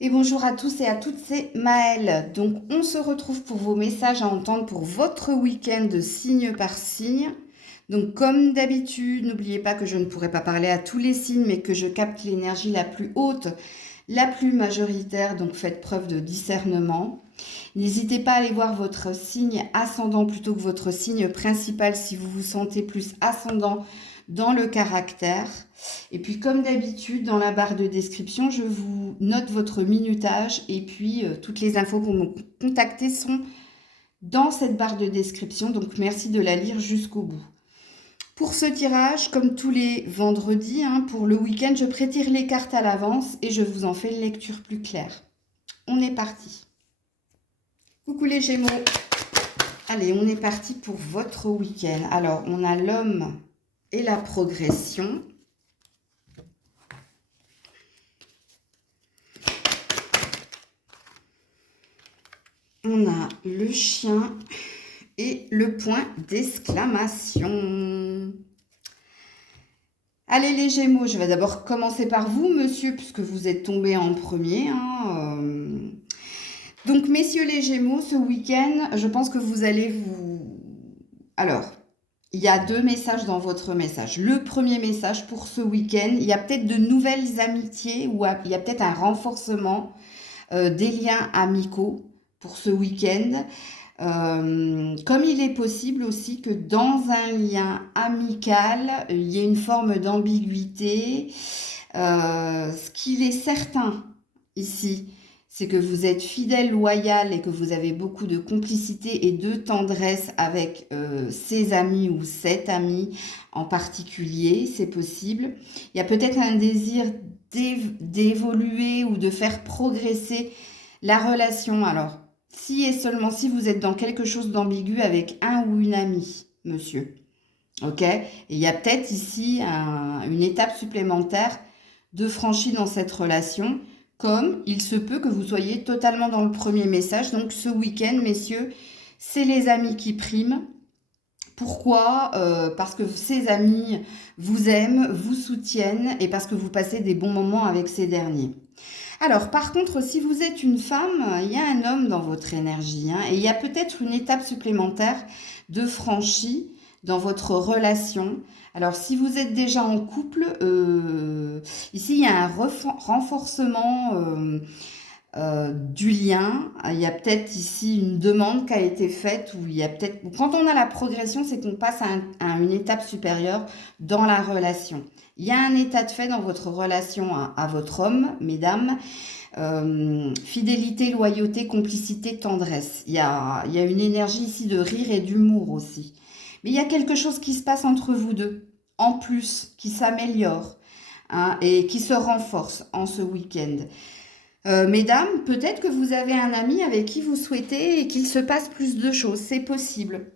Et bonjour à tous et à toutes, c'est Maëlle. Donc on se retrouve pour vos messages à entendre pour votre week-end signe par signe. Donc comme d'habitude, n'oubliez pas que je ne pourrai pas parler à tous les signes, mais que je capte l'énergie la plus haute, la plus majoritaire, donc faites preuve de discernement. N'hésitez pas à aller voir votre signe ascendant plutôt que votre signe principal si vous vous sentez plus ascendant dans le caractère. Et puis comme d'habitude, dans la barre de description, je vous note votre minutage et puis toutes les infos pour me contacter sont dans cette barre de description. Donc merci de la lire jusqu'au bout. Pour ce tirage, comme tous les vendredis, pour le week-end, je prétire les cartes à l'avance et je vous en fais une lecture plus claire. On est parti. Coucou les Gémeaux. Allez, on est parti pour votre week-end. Alors, on a l'homme et la progression. On a le chien et le point d'exclamation. Allez les Gémeaux, je vais d'abord commencer par vous, monsieur, puisque vous êtes tombé en premier. Donc, messieurs les Gémeaux, ce week-end, je pense que vous allez vous... Alors, il y a deux messages dans votre message. Le premier message pour ce week-end, il y a peut-être de nouvelles amitiés ou il y a peut-être un renforcement des liens amicaux pour ce week-end. Comme il est possible aussi que dans un lien amical, il y ait une forme d'ambiguïté. Ce qu'il est certain ici, c'est que vous êtes fidèle, loyal et que vous avez beaucoup de complicité et de tendresse avec ses amis ou cet ami en particulier, c'est possible. Il y a peut-être un désir d'évoluer ou de faire progresser la relation. Alors, si et seulement si vous êtes dans quelque chose d'ambigu avec un ou une amie, monsieur. Ok? Et il y a peut-être ici une étape supplémentaire de franchie dans cette relation, comme il se peut que vous soyez totalement dans le premier message. Donc ce week-end, messieurs, c'est les amis qui priment. Pourquoi? Parce que ces amis vous aiment, vous soutiennent et parce que vous passez des bons moments avec ces derniers. Alors, par contre, si vous êtes une femme, il y a un homme dans votre énergie, et il y a peut-être une étape supplémentaire de franchie dans votre relation. Alors, si vous êtes déjà en couple, ici, il y a un renforcement du lien. Il y a peut-être ici une demande qui a été faite, ou il y a peut-être... Quand on a la progression, c'est qu'on passe à une étape supérieure dans la relation. Il y a un état de fait dans votre relation à votre homme, mesdames. Fidélité, loyauté, complicité, tendresse. Il y a une énergie ici de rire et d'humour aussi. Mais il y a quelque chose qui se passe entre vous deux, en plus, qui s'améliore et qui se renforce en ce week-end. Mesdames, peut-être que vous avez un ami avec qui vous souhaitez qu'il se passe plus de choses, c'est possible.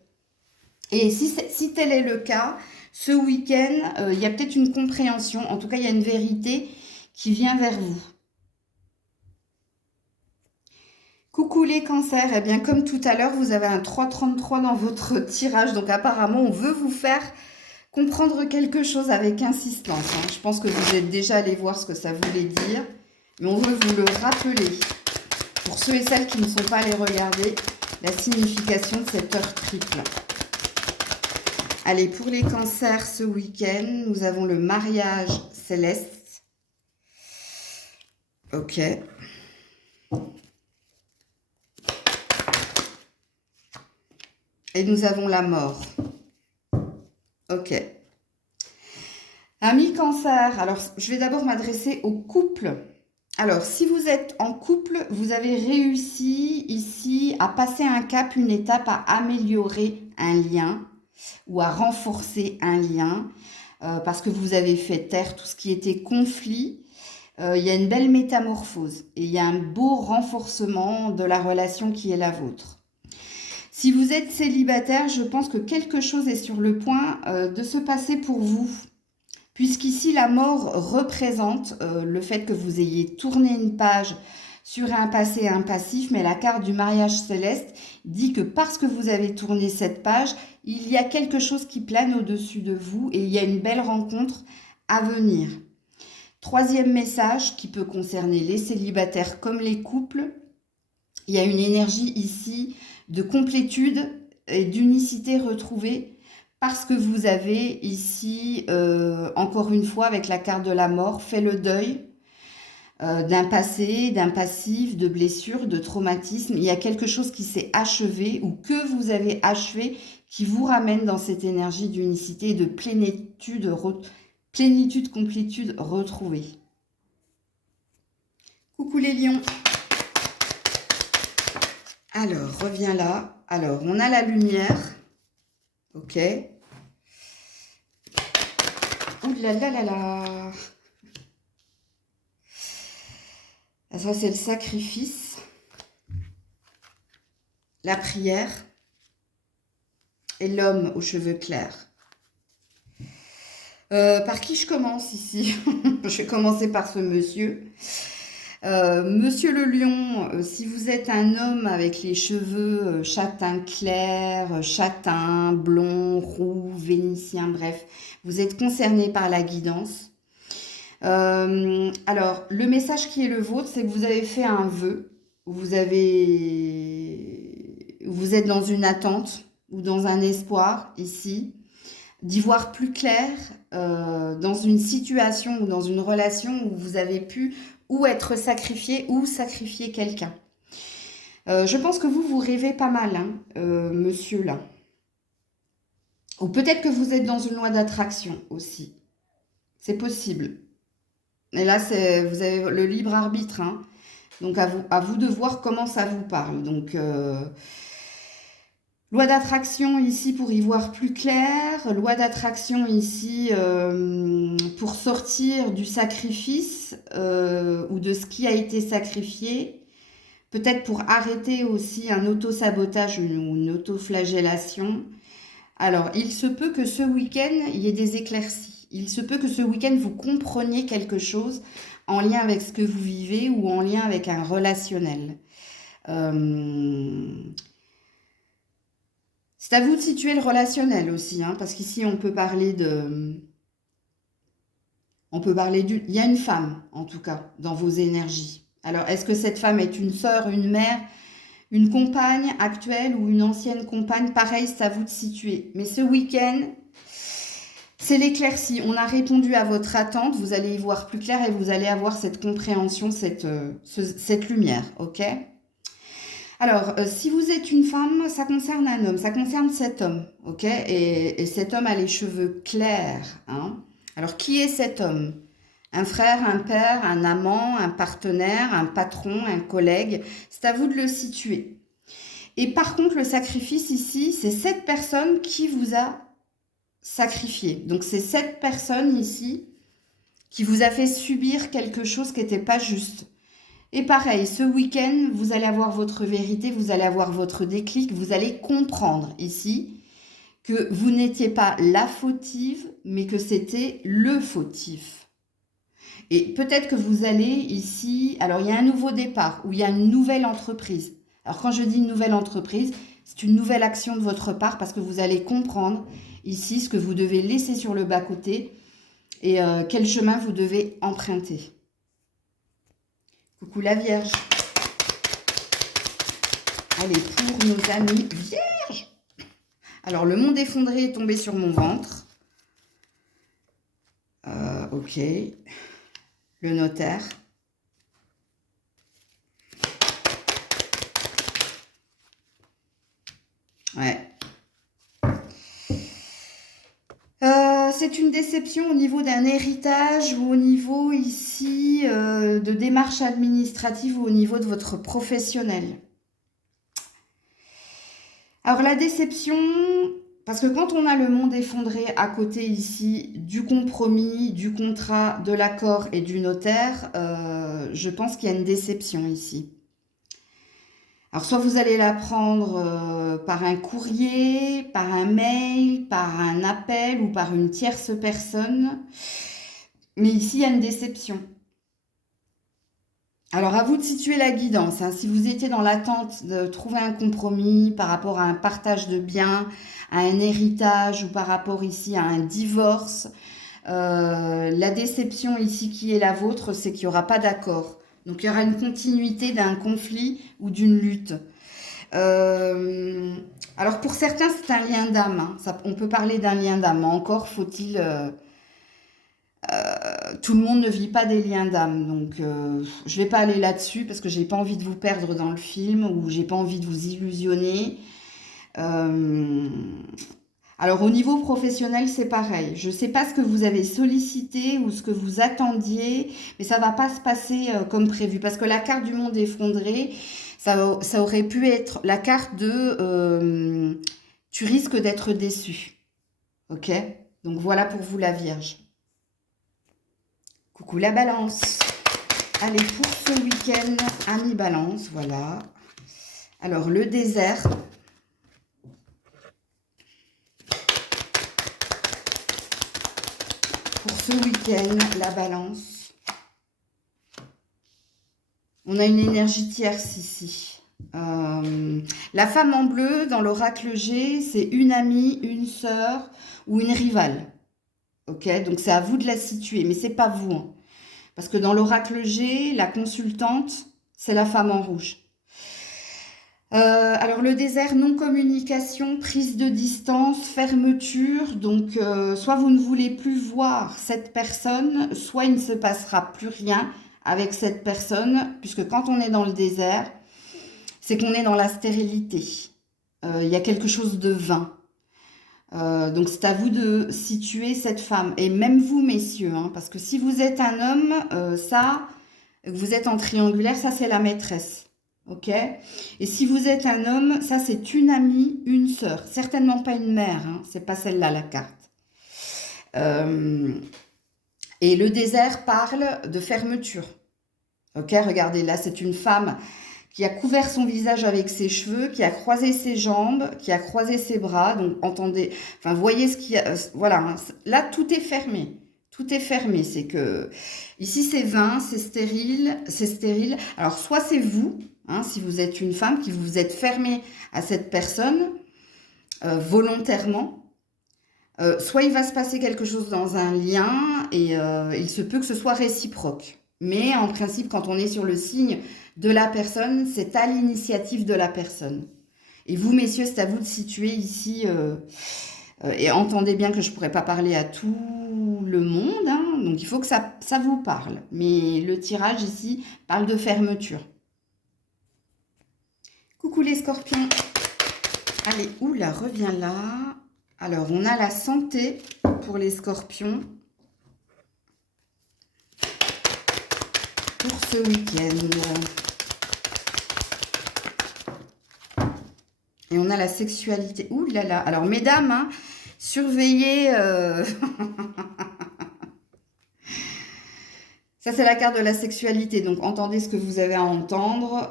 Et si tel est le cas, ce week-end, il y a peut-être une compréhension, en tout cas il y a une vérité qui vient vers vous. Coucou les cancers, eh bien comme tout à l'heure, vous avez un 333 dans votre tirage, donc apparemment on veut vous faire comprendre quelque chose avec insistance. Je pense que vous êtes déjà allé voir ce que ça voulait dire, mais on veut vous le rappeler. Pour ceux et celles qui ne sont pas allés regarder la signification de cette heure triple. Allez, pour les cancers ce week-end, nous avons le mariage céleste. Ok. Et nous avons la mort. Ok. Amis cancer, alors je vais d'abord m'adresser au couple. Alors, si vous êtes en couple, vous avez réussi ici à passer un cap, une étape, à améliorer un lien ou à renforcer un lien parce que vous avez fait taire tout ce qui était conflit. Il y a une belle métamorphose et il y a un beau renforcement de la relation qui est la vôtre. Si vous êtes célibataire, je pense que quelque chose est sur le point de se passer pour vous. Puisqu'ici, la mort représente le fait que vous ayez tourné une page sur un passé et un passif, mais la carte du mariage céleste dit que parce que vous avez tourné cette page, il y a quelque chose qui plane au-dessus de vous et il y a une belle rencontre à venir. Troisième message qui peut concerner les célibataires comme les couples. Il y a une énergie ici de complétude et d'unicité retrouvée parce que vous avez ici, encore une fois, avec la carte de la mort, fait le deuil d'un passé, d'un passif, de blessures, de traumatisme. Il y a quelque chose qui s'est achevé ou que vous avez achevé qui vous ramène dans cette énergie d'unicité et de plénitude, complétude retrouvée. Coucou les lions. Alors, reviens là. Alors, on a la lumière. Ok. Ouh là là là là. Ça, c'est le sacrifice. La prière. Et l'homme aux cheveux clairs. Par qui je commence ici? Je vais commencer par ce monsieur. Monsieur le lion, si vous êtes un homme avec les cheveux châtain clair, châtain, blond, roux, vénitien, bref, vous êtes concerné par la guidance. Alors, le message qui est le vôtre, c'est que vous avez fait un vœu, vous êtes dans une attente ou dans un espoir ici, d'y voir plus clair dans une situation ou dans une relation où vous avez pu ou être sacrifié ou sacrifier quelqu'un. Je pense que vous rêvez pas mal, hein, monsieur là. Ou peut-être que vous êtes dans une loi d'attraction aussi. C'est possible. Et là, vous avez le libre arbitre, hein. Donc à vous de voir comment ça vous parle. Donc loi d'attraction ici pour y voir plus clair. Loi d'attraction ici pour sortir du sacrifice ou de ce qui a été sacrifié. Peut-être pour arrêter aussi un auto-sabotage ou une auto-flagellation. Alors, il se peut que ce week-end, il y ait des éclaircies. Il se peut que ce week-end, vous compreniez quelque chose en lien avec ce que vous vivez ou en lien avec un relationnel. C'est à vous de situer le relationnel aussi, hein, parce qu'ici, on peut parler de... Il y a une femme, en tout cas, dans vos énergies. Alors, est-ce que cette femme est une sœur, une mère, une compagne actuelle ou une ancienne compagne? Pareil, c'est à vous de situer. Mais ce week-end, c'est l'éclaircie. On a répondu à votre attente. Vous allez y voir plus clair et vous allez avoir cette compréhension, cette lumière. Ok? Alors, si vous êtes une femme, ça concerne un homme. Ça concerne cet homme. Ok? Et cet homme a les cheveux clairs. Hein? Alors, qui est cet homme? Un frère, un père, un amant, un partenaire, un patron, un collègue. C'est à vous de le situer. Et par contre, le sacrifice ici, c'est cette personne qui vous a sacrifié. Donc, c'est cette personne ici qui vous a fait subir quelque chose qui n'était pas juste. Et pareil, ce week-end, vous allez avoir votre vérité, vous allez avoir votre déclic, vous allez comprendre ici que vous n'étiez pas la fautive, mais que c'était le fautif. Et peut-être que vous allez ici... Alors, il y a un nouveau départ ou il y a une nouvelle entreprise. Alors, quand je dis une nouvelle entreprise, c'est une nouvelle action de votre part parce que vous allez comprendre ici ce que vous devez laisser sur le bas-côté et quel chemin vous devez emprunter. Coucou la Vierge. Allez, pour nos amis Vierges. Alors, le monde effondré est tombé sur mon ventre. Ok. Le notaire. Ouais. C'est une déception au niveau d'un héritage ou au niveau ici de démarches administratives ou au niveau de votre professionnel. Alors la déception, parce que quand on a le monde effondré à côté ici du compromis, du contrat, de l'accord et du notaire, je pense qu'il y a une déception ici. Alors, soit vous allez la prendre par un courrier, par un mail, par un appel ou par une tierce personne. Mais ici, il y a une déception. Alors, à vous de situer la guidance. Hein. Si vous étiez dans l'attente de trouver un compromis par rapport à un partage de biens, à un héritage ou par rapport ici à un divorce, La déception ici qui est la vôtre, c'est qu'il n'y aura pas d'accord. Donc il y aura une continuité d'un conflit ou d'une lutte. Euh, alors pour certains, c'est un lien d'âme, hein. On peut parler d'un lien d'âme. Encore faut-il... tout le monde ne vit pas des liens d'âme. Donc je ne vais pas aller là-dessus parce que j'ai pas envie de vous perdre dans le film ou j'ai pas envie de vous illusionner. Euh, alors au niveau professionnel, c'est pareil. Je ne sais pas ce que vous avez sollicité ou ce que vous attendiez, mais ça ne va pas se passer comme prévu. Parce que la carte du monde effondré, ça aurait pu être la carte de tu risques d'être déçu. Ok? Donc voilà pour vous la Vierge. Coucou la Balance. Allez, pour ce week-end, ami Balance, voilà. Alors le désert. Pour ce week-end, la Balance. On a une énergie tierce ici. La femme en bleu, dans l'oracle G, c'est une amie, une sœur ou une rivale. Ok, donc c'est à vous de la situer, mais c'est pas vous, hein. Parce que dans l'oracle G, la consultante, c'est la femme en rouge. Alors le désert, non-communication, prise de distance, fermeture. Donc soit vous ne voulez plus voir cette personne, soit il ne se passera plus rien avec cette personne, puisque quand on est dans le désert, c'est qu'on est dans la stérilité. Il y a quelque chose de vain. Donc c'est à vous de situer cette femme. Et même vous, messieurs, hein, parce que si vous êtes un homme, vous êtes en triangulaire, ça c'est la maîtresse. Ok? Et si vous êtes un homme, ça c'est une amie, une sœur. Certainement pas une mère, hein, c'est pas celle-là la carte. Et le désert parle de fermeture. Ok? Regardez, là c'est une femme qui a couvert son visage avec ses cheveux, qui a croisé ses jambes, qui a croisé ses bras. Donc, entendez, enfin, voyez ce qu'il y a. Voilà, hein, là, tout est fermé. Tout est fermé. C'est que, ici, c'est vain, c'est stérile, c'est stérile. Alors, soit c'est vous, hein, si vous êtes une femme, qui vous êtes fermée à cette personne, volontairement, soit il va se passer quelque chose dans un lien et il se peut que ce soit réciproque. Mais en principe, quand on est sur le signe de la personne, c'est à l'initiative de la personne. Et vous, messieurs, c'est à vous de situer ici. Et entendez bien que je ne pourrais pas parler à tout le monde, hein, donc il faut que ça vous parle. Mais le tirage ici parle de fermeture. Coucou les scorpions. Allez, oula, reviens là. Alors, on a la santé pour les scorpions. Pour ce week-end. Et on a la sexualité. Ouh là là. Alors, mesdames, hein, surveillez. Ça, c'est la carte de la sexualité. Donc, entendez ce que vous avez à entendre.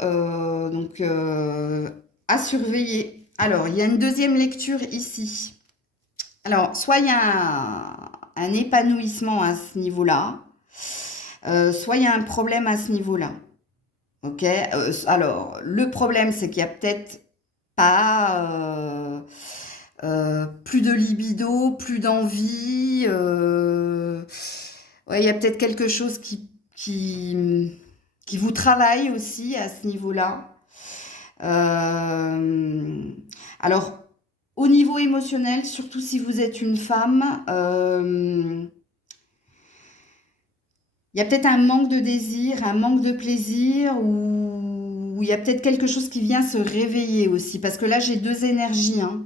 À surveiller. Alors, il y a une deuxième lecture ici. Alors, soit il y a un épanouissement à ce niveau-là. Soit il y a un problème à ce niveau-là. Ok? Alors, le problème, c'est qu'il y a peut-être pas plus de libido, plus d'envie. Ouais, il y a peut-être quelque chose qui vous travaille aussi à ce niveau-là. Alors, au niveau émotionnel, surtout si vous êtes une femme, il y a peut-être un manque de désir, un manque de plaisir, ou il y a peut-être quelque chose qui vient se réveiller aussi. Parce que là, j'ai deux énergies, hein.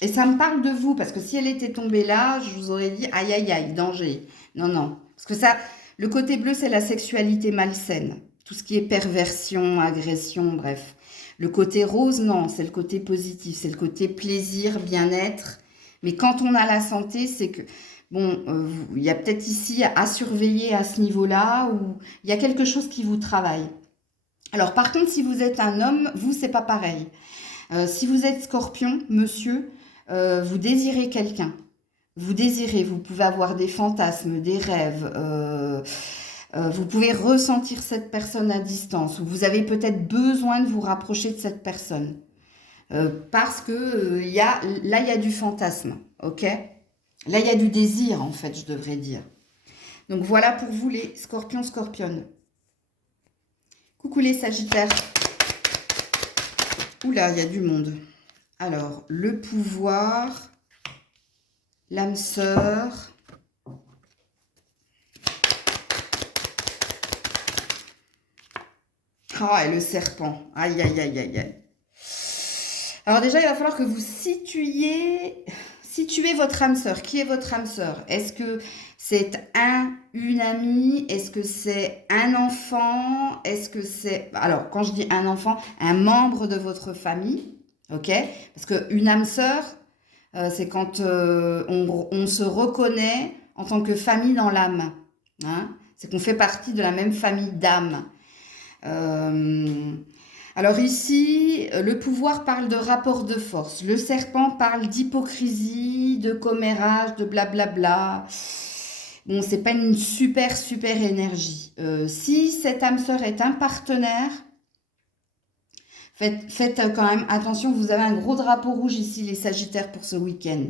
Et ça me parle de vous, parce que si elle était tombée là, je vous aurais dit, aïe, aïe, aïe, danger. Non, non. Parce que ça, le côté bleu, c'est la sexualité malsaine. Tout ce qui est perversion, agression, bref. Le côté rose, non, c'est le côté positif. C'est le côté plaisir, bien-être. Mais quand on a la santé, c'est que... Bon, il y a peut-être ici à surveiller à ce niveau-là, où il y a quelque chose qui vous travaille. Alors, par contre, si vous êtes un homme, vous, c'est pas pareil. Si vous êtes scorpion, monsieur, vous désirez quelqu'un. Vous pouvez avoir des fantasmes, des rêves. Vous pouvez ressentir cette personne à distance. Ou vous avez peut-être besoin de vous rapprocher de cette personne. Parce que là, il y a du fantasme. Ok ? Là, il y a du désir, en fait, je devrais dire. Donc, voilà pour vous, les scorpions, scorpionnes. Coucou les sagittaires. Oula, il y a du monde. Alors, le pouvoir, l'âme sœur. Ah, et le serpent. Aïe, aïe, aïe, aïe, aïe. Alors déjà, il va falloir que vous situez votre âme sœur. Qui est votre âme sœur? Est-ce que c'est une amie? Est-ce que c'est un enfant? Est-ce que c'est... Alors, quand je dis un enfant, un membre de votre famille, ok? Parce qu'une âme sœur, c'est quand on se reconnaît en tant que famille dans l'âme. Hein? C'est qu'on fait partie de la même famille d'âme. Alors ici, le pouvoir parle de rapport de force. Le serpent parle d'hypocrisie, de commérage, de blablabla. Bon, c'est pas une super énergie. Si cette âme sœur est un partenaire, faites quand même attention, vous avez un gros drapeau rouge ici, les sagittaires, pour ce week-end.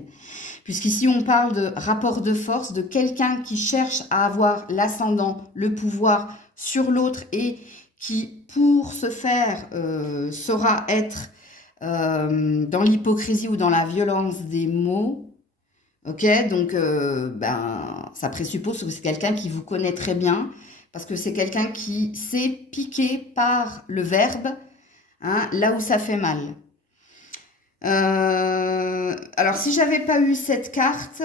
Puisqu'ici, on parle de rapport de force, de quelqu'un qui cherche à avoir l'ascendant, le pouvoir sur l'autre et qui, pour ce faire, saura être dans l'hypocrisie ou dans la violence des mots. Ok, donc ça présuppose que c'est quelqu'un qui vous connaît très bien, parce que c'est quelqu'un qui sait piquer par le verbe, hein, là où ça fait mal. Alors, si j'avais pas eu cette carte,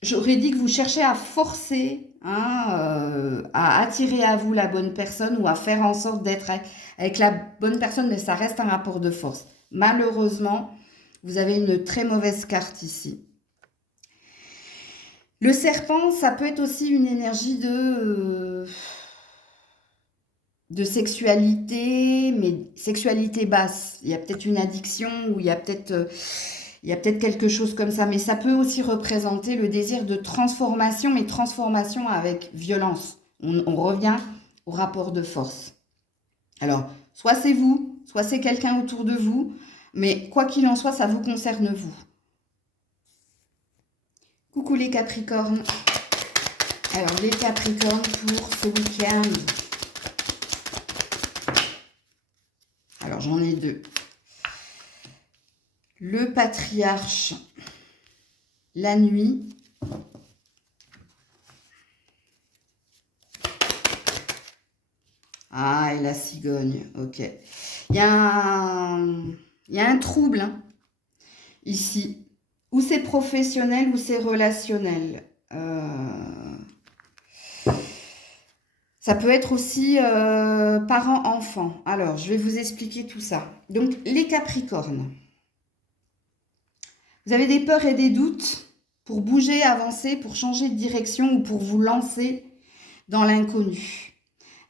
j'aurais dit que vous cherchez à forcer, hein, à attirer à vous la bonne personne ou à faire en sorte d'être avec la bonne personne, mais ça reste un rapport de force. Malheureusement, vous avez une très mauvaise carte ici. Le serpent, ça peut être aussi une énergie de sexualité, mais sexualité basse. Il y a peut-être une addiction ou il y a peut-être quelque chose comme ça, mais ça peut aussi représenter le désir de transformation, mais transformation avec violence. On revient au rapport de force. Alors, soit c'est vous, soit c'est quelqu'un autour de vous, mais quoi qu'il en soit, ça vous concerne vous. Coucou les Capricornes. Alors, les Capricornes pour ce week-end. Alors, j'en ai deux. Le patriarche, la nuit. Ah, et la cigogne, ok. Il y a un trouble, hein, ici. Ou c'est professionnel ou c'est relationnel. Ça peut être aussi parent-enfant. Alors, je vais vous expliquer tout ça. Donc, les Capricornes. Vous avez des peurs et des doutes pour bouger, avancer, pour changer de direction ou pour vous lancer dans l'inconnu.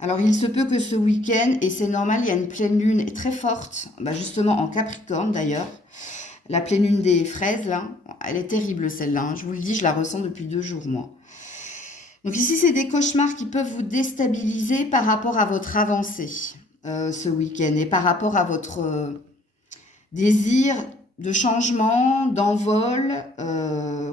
Alors, il se peut que ce week-end, et c'est normal, il y a une pleine lune très forte, justement en Capricorne d'ailleurs, la pleine lune des fraises, là, elle est terrible celle-là, hein. Je vous le dis, je la ressens depuis 2 jours, moi. Donc ici, c'est des cauchemars qui peuvent vous déstabiliser par rapport à votre avancée ce week-end et par rapport à votre désir de changement, d'envol.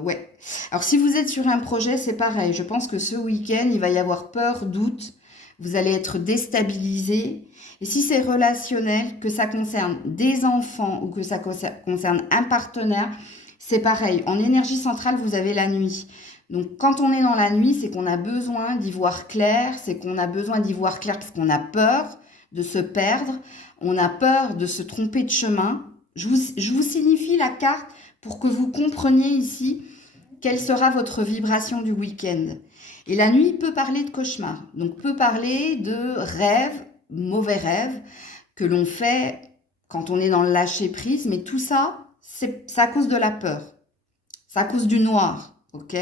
Ouais. Alors, si vous êtes sur un projet, c'est pareil. Je pense que ce week-end, il va y avoir peur, doute. Vous allez être déstabilisé. Et si c'est relationnel, que ça concerne des enfants ou que ça concerne un partenaire, c'est pareil. En énergie centrale, vous avez la nuit. Donc, quand on est dans la nuit, c'est qu'on a besoin d'y voir clair. C'est qu'on a besoin d'y voir clair parce qu'on a peur de se perdre. On a peur de se tromper de chemin. Je vous signifie la carte pour que vous compreniez ici quelle sera votre vibration du week-end. Et la nuit peut parler de cauchemar, donc peut parler de rêves, mauvais rêves, que l'on fait quand on est dans le lâcher-prise, mais tout ça, c'est à cause de la peur, c'est à cause du noir, ok?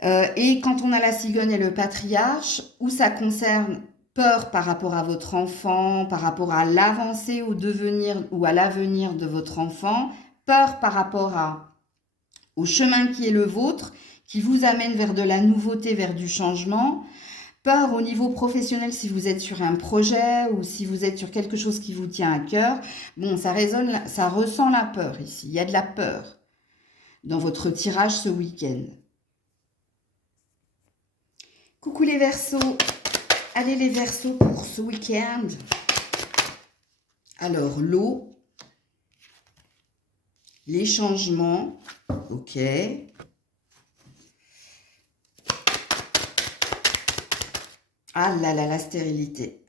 Et quand on a la cigogne et le patriarche, où ça concerne peur par rapport à votre enfant, par rapport à l'avancée au devenir ou à l'avenir de votre enfant, peur par rapport au chemin qui est le vôtre, qui vous amène vers de la nouveauté, vers du changement, peur au niveau professionnel si vous êtes sur un projet ou si vous êtes sur quelque chose qui vous tient à cœur. Bon, ça résonne, ça ressent la peur ici, il y a de la peur. dans votre tirage ce week-end. Coucou les Verseaux. Allez les Verseaux pour ce week-end. Alors, l'eau, les changements, ok. Ah là là, la stérilité.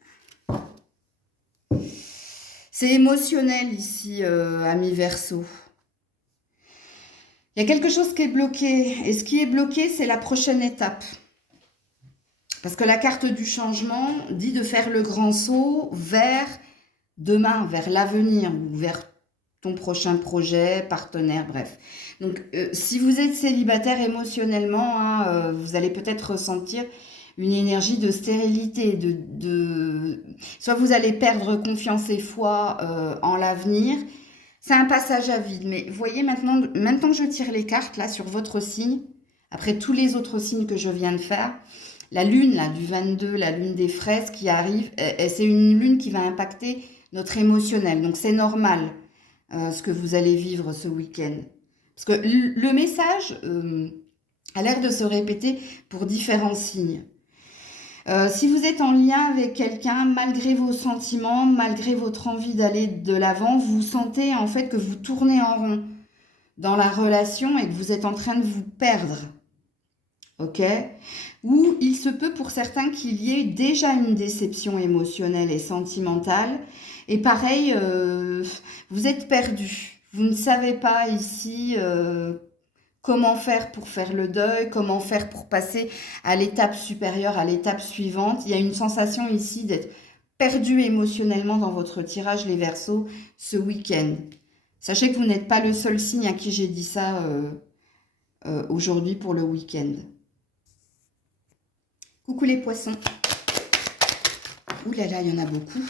C'est émotionnel ici, amis Verseaux. Il y a quelque chose qui est bloqué. Et ce qui est bloqué, c'est la prochaine étape. Parce que la carte du changement dit de faire le grand saut vers demain, vers l'avenir ou vers ton prochain projet, partenaire, bref. Donc, si vous êtes célibataire émotionnellement, hein, vous allez peut-être ressentir une énergie de stérilité, soit vous allez perdre confiance et foi en l'avenir. C'est un passage à vide. Mais vous voyez, maintenant que je tire les cartes là sur votre signe, après tous les autres signes que je viens de faire, la lune là du 22, la lune des fraises qui arrive, c'est une lune qui va impacter notre émotionnel. Donc c'est normal ce que vous allez vivre ce week-end. Parce que le message a l'air de se répéter pour différents signes. Si vous êtes en lien avec quelqu'un, malgré vos sentiments, malgré votre envie d'aller de l'avant, vous sentez en fait que vous tournez en rond dans la relation et que vous êtes en train de vous perdre. Ok? Ou il se peut pour certains qu'il y ait déjà une déception émotionnelle et sentimentale. Et pareil, vous êtes perdu. Vous ne savez pas ici comment faire pour faire le deuil, comment faire pour passer à l'étape supérieure, à l'étape suivante. Il y a une sensation ici d'être perdu émotionnellement dans votre tirage, les Verseaux, ce week-end. Sachez que vous n'êtes pas le seul signe à qui j'ai dit ça aujourd'hui pour le week-end. Coucou les Poissons. Ouh là là, il y en a beaucoup.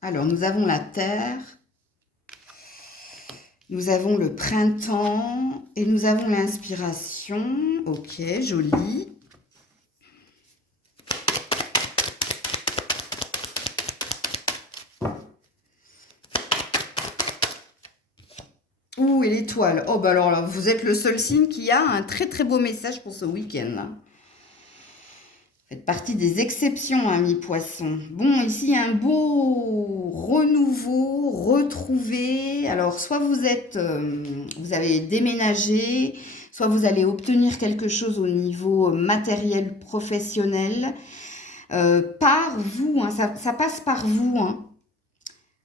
Alors, nous avons la Terre. Nous avons le printemps et nous avons l'inspiration. Ok, joli. Ouh, et l'étoile. Oh, bah alors là, vous êtes le seul signe qui a un très très beau message pour ce week-end. Faites partie des exceptions, amis poissons. Bon, ici, il y a un beau renouveau, retrouvé. Alors, soit vous avez déménagé, soit vous allez obtenir quelque chose au niveau matériel, professionnel, par vous. Hein, ça passe par vous. Hein.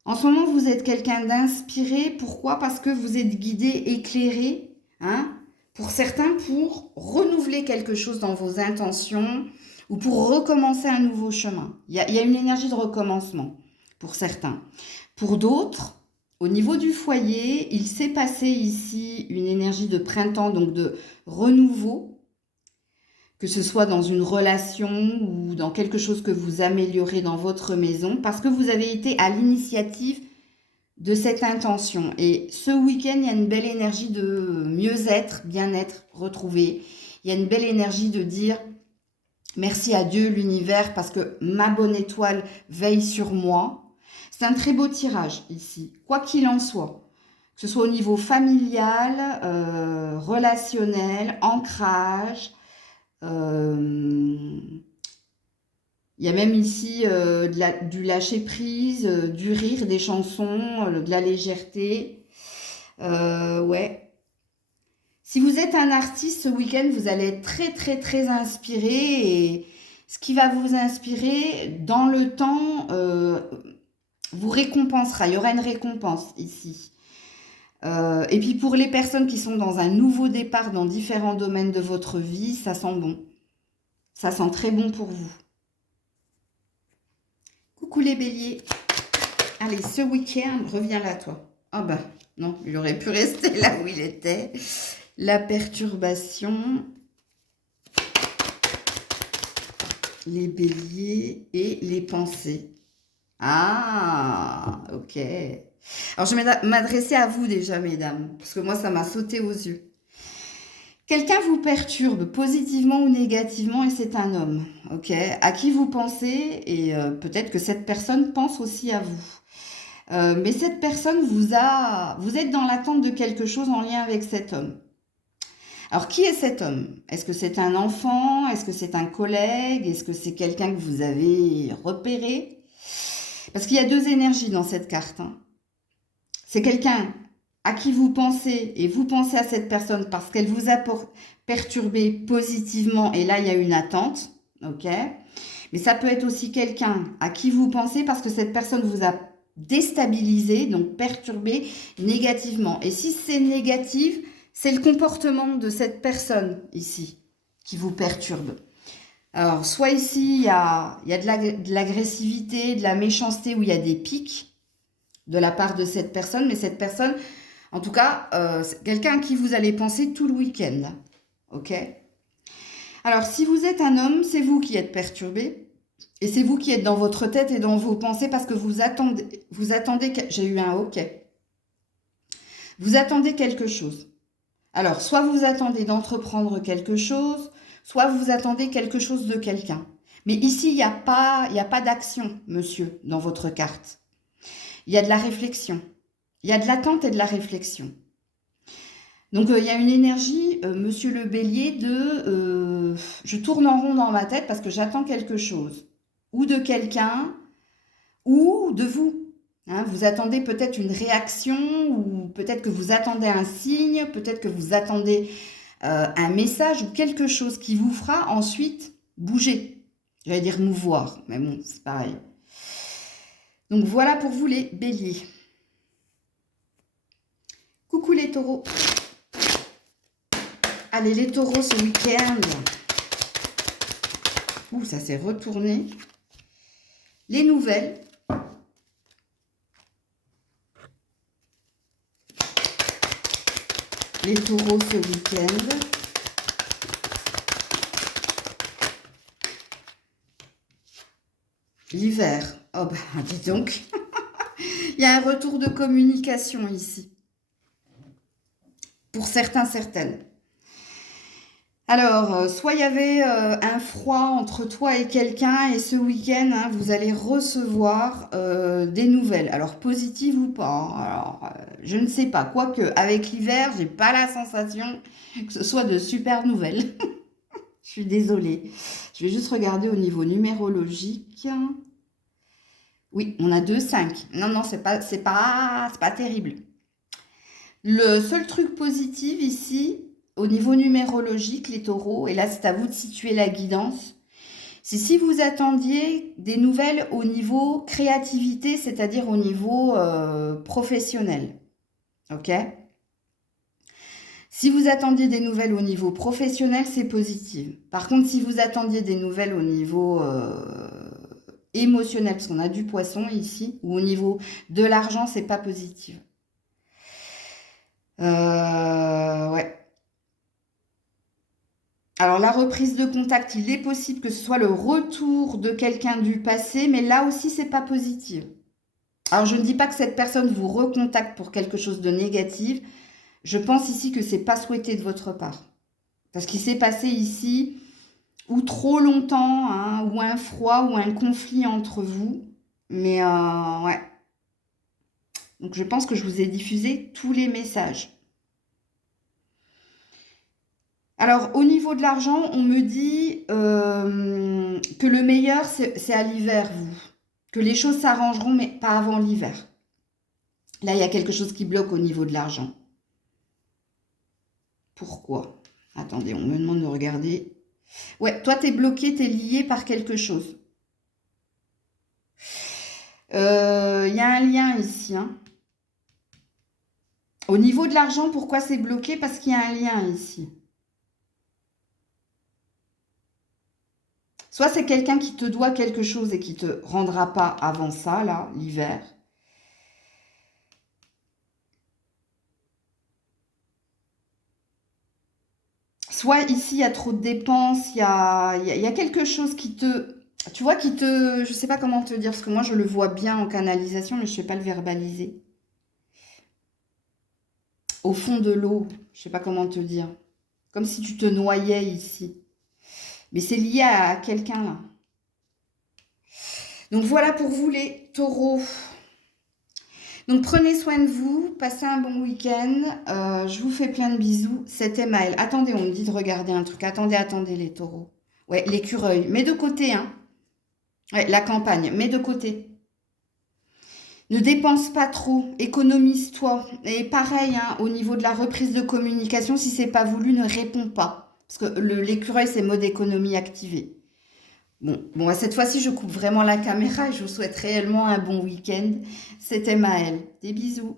En ce moment, vous êtes quelqu'un d'inspiré. Pourquoi? Parce que vous êtes guidé, éclairé. Hein, pour certains, pour renouveler quelque chose dans vos intentions, ou pour recommencer un nouveau chemin. Il y a une énergie de recommencement pour certains. Pour d'autres, au niveau du foyer, il s'est passé ici une énergie de printemps, donc de renouveau, que ce soit dans une relation ou dans quelque chose que vous améliorez dans votre maison, parce que vous avez été à l'initiative de cette intention. Et ce week-end, il y a une belle énergie de mieux-être, bien-être retrouvé. Il y a une belle énergie de dire... Merci à Dieu, l'univers, parce que ma bonne étoile veille sur moi. C'est un très beau tirage ici, quoi qu'il en soit. Que ce soit au niveau familial, relationnel, ancrage. Il y a même ici du lâcher-prise, du rire, des chansons, de la légèreté. Ouais. Si vous êtes un artiste, ce week-end, vous allez être très, très, très inspiré. Et ce qui va vous inspirer, dans le temps, vous récompensera. Il y aura une récompense ici. Et puis, pour les personnes qui sont dans un nouveau départ dans différents domaines de votre vie, ça sent bon. Ça sent très bon pour vous. Coucou les béliers. Allez, ce week-end, reviens là, toi. Ah bah, non, il aurait pu rester là où il était. La perturbation, les béliers et les pensées. Ah, ok. Alors, je vais m'adresser à vous déjà, mesdames, parce que moi, ça m'a sauté aux yeux. Quelqu'un vous perturbe positivement ou négativement et c'est un homme, ok? À qui vous pensez et peut-être que cette personne pense aussi à vous. Mais cette personne vous êtes dans l'attente de quelque chose en lien avec cet homme. Alors, qui est cet homme? Est-ce que c'est un enfant? Est-ce que c'est un collègue? Est-ce que c'est quelqu'un que vous avez repéré? Parce qu'il y a deux énergies dans cette carte, hein. C'est quelqu'un à qui vous pensez, et vous pensez à cette personne parce qu'elle vous a perturbé positivement, et là, il y a une attente, ok? Mais ça peut être aussi quelqu'un à qui vous pensez parce que cette personne vous a déstabilisé, donc perturbé négativement. Et si c'est négatif, c'est le comportement de cette personne ici qui vous perturbe. Alors, soit ici, il y a de l'agressivité, de la méchanceté, où il y a des pics de la part de cette personne, mais cette personne, en tout cas, c'est quelqu'un à qui vous allez penser tout le week-end. Ok? Alors, si vous êtes un homme, c'est vous qui êtes perturbé. Et c'est vous qui êtes dans votre tête et dans vos pensées parce que vous attendez, j'ai eu un OK. Vous attendez quelque chose. Alors, soit vous attendez d'entreprendre quelque chose, soit vous attendez quelque chose de quelqu'un. Mais ici, il y a pas d'action, monsieur, dans votre carte. Il y a de la réflexion. Il y a de l'attente et de la réflexion. Donc, il y a une énergie, monsieur le bélier, je tourne en rond dans ma tête parce que j'attends quelque chose. Ou de quelqu'un, ou de vous. Hein, vous attendez peut-être une réaction, ou peut-être que vous attendez un signe, peut-être que vous attendez un message ou quelque chose qui vous fera ensuite bouger. J'allais dire mouvoir, mais bon, c'est pareil. Donc voilà pour vous les béliers. Coucou les taureaux. Allez les taureaux ce week-end. Ouh, ça s'est retourné. Les nouvelles. Les taureaux ce week-end. L'hiver. Oh bah, dis donc. Il y a un retour de communication ici. Pour certains, certaines. Alors, soit il y avait un froid entre toi et quelqu'un, et ce week-end, hein, vous allez recevoir des nouvelles. Alors, positives ou pas, hein. Alors, je ne sais pas. Quoique, avec l'hiver, j'ai pas la sensation que ce soit de super nouvelles. Je suis désolée. Je vais juste regarder au niveau numérologique. Oui, on a 2, 5. Non, non, c'est pas terrible. Le seul truc positif ici, au niveau numérologique, les taureaux, et là c'est à vous de situer la guidance, c'est si vous attendiez des nouvelles au niveau créativité, c'est-à-dire au niveau professionnel. Ok? Si vous attendiez des nouvelles au niveau professionnel, c'est positif. Par contre, si vous attendiez des nouvelles au niveau émotionnel, parce qu'on a du poisson ici, ou au niveau de l'argent, c'est pas positif. Ouais. Alors la reprise de contact, il est possible que ce soit le retour de quelqu'un du passé, mais là aussi, c'est pas positif. Alors je ne dis pas que cette personne vous recontacte pour quelque chose de négatif. Je pense ici que c'est pas souhaité de votre part. Parce qu'il s'est passé ici ou trop longtemps, hein, ou un froid, ou un conflit entre vous. Mais ouais. Donc je pense que je vous ai diffusé tous les messages. Alors, au niveau de l'argent, on me dit que le meilleur, c'est à l'hiver, vous. Que les choses s'arrangeront, mais pas avant l'hiver. Là, il y a quelque chose qui bloque au niveau de l'argent. Pourquoi? Attendez, on me demande de regarder. Ouais, toi, t'es bloqué, t'es lié par quelque chose. Il y a un lien ici, hein. Au niveau de l'argent, pourquoi c'est bloqué? Parce qu'il y a un lien ici. Soit c'est quelqu'un qui te doit quelque chose et qui te rendra pas avant ça, là, l'hiver. Soit ici, il y a trop de dépenses, il y a quelque chose qui te... Tu vois, qui te... Je sais pas comment te dire, parce que moi, je le vois bien en canalisation, mais je sais pas le verbaliser. Au fond de l'eau, je sais pas comment te dire. Comme si tu te noyais ici. Mais c'est lié à quelqu'un, là. Donc voilà pour vous les taureaux. Donc prenez soin de vous, passez un bon week-end. Je vous fais plein de bisous. C'était Maëlle. Attendez, on me dit de regarder un truc. Attendez, les taureaux. Ouais, l'écureuil. Mets de côté, hein. Ouais, la campagne. Mets de côté. Ne dépense pas trop. Économise-toi. Et pareil, hein, au niveau de la reprise de communication, si c'est pas voulu, ne réponds pas. Parce que l'écureuil, c'est mode économie activé. Bon, cette fois-ci, je coupe vraiment la caméra et je vous souhaite réellement un bon week-end. C'était Maëlle. Des bisous.